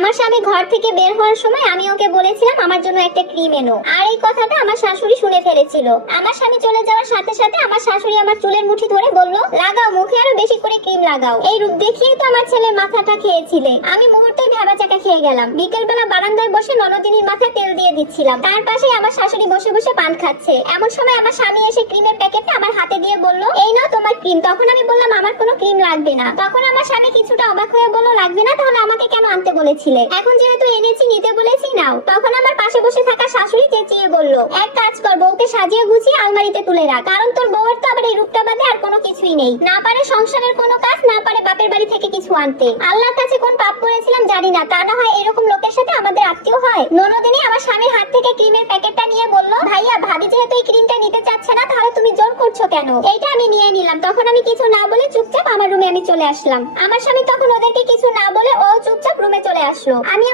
আমার স্বামী ঘর থেকে বের হওয়ার সময় আমি ওকে বলেছিলাম আমার জন্য একটা ক্রিম এনো, আর এই কথাটা আমার শাশুড়ি শুনে ফেলেছিল। আমার স্বামী চলে যাওয়ার সাথে সাথে আমার শাশুড়ি আমার চুলের মুঠি ধরে বলল, লাগাও, মুখে আরো বেশি করে ক্রিম লাগাও। এই রূপ দেখিয়ে তো আমার ছেলের মাথাটা খেয়েছিলে। আমি মুহূর্তেই ভেবাচাকা খেয়ে গেলাম। বিকেলবেলা বারান্দায় বসে ননদিনীর মাথায় তেল দিয়ে দিচ্ছিলাম, তার পাশে আমার শাশুড়ি বসে বসে পান খাচ্ছে। এমন সময় আমার স্বামী এসে ক্রিমের প্যাকেটটা আমার হাতে দিয়ে বলল, এই নাও তোমার ক্রিম। তখন আমি বললাম আমার কোনো ক্রিম লাগবে না। তখন আমার স্বামী কিছুটা অবাক হয়ে বলল, লাগবে না? তাহলে আমাকে কেন আনতে বলেছিলে? এখন যেহেতু এনেছি, নিতে বলেছি, নাও। তখন আমার পাশে বসে থাকা শাশুড়ি চেঁচিয়ে বলল, এক কাজ কর, বউকে সাজিয়ে গুছিয়ে আলমারিতে তুলে রাখ, কারণ তোর বউয়ের তো আবার এই রূপটা বাদে আর কোনো কিছুই নেই। না পারে সংসারের কোনো কাজ, না পারে বাপের বাড়ি থেকে কিছু আনতে। আল্লাহর কাছে কোন পাপ করেছিলাম জানি না, তা না হয় এরকম লোকের সাথে আমাদের আত্মীয় হয়। ননদিনী আমার স্বামীর হাত থেকে ক্রিমের প্যাকেটটা নিয়ে বলল, ভাইয়া, ভাবি যেহেতু এই ক্রিমটা নিতে চাচ্ছে না, তাহলে তুমি জোর করছো কেন? এইটা আমি নিয়ে নিলাম। তখন আমি কিছু না বলে চুপচাপ আমার রুমে আমি চলে আসলাম। আমার স্বামী তখন ওদেরকে কিছু না বলে ও চুপচাপ রুমে চলে আসলো। আমি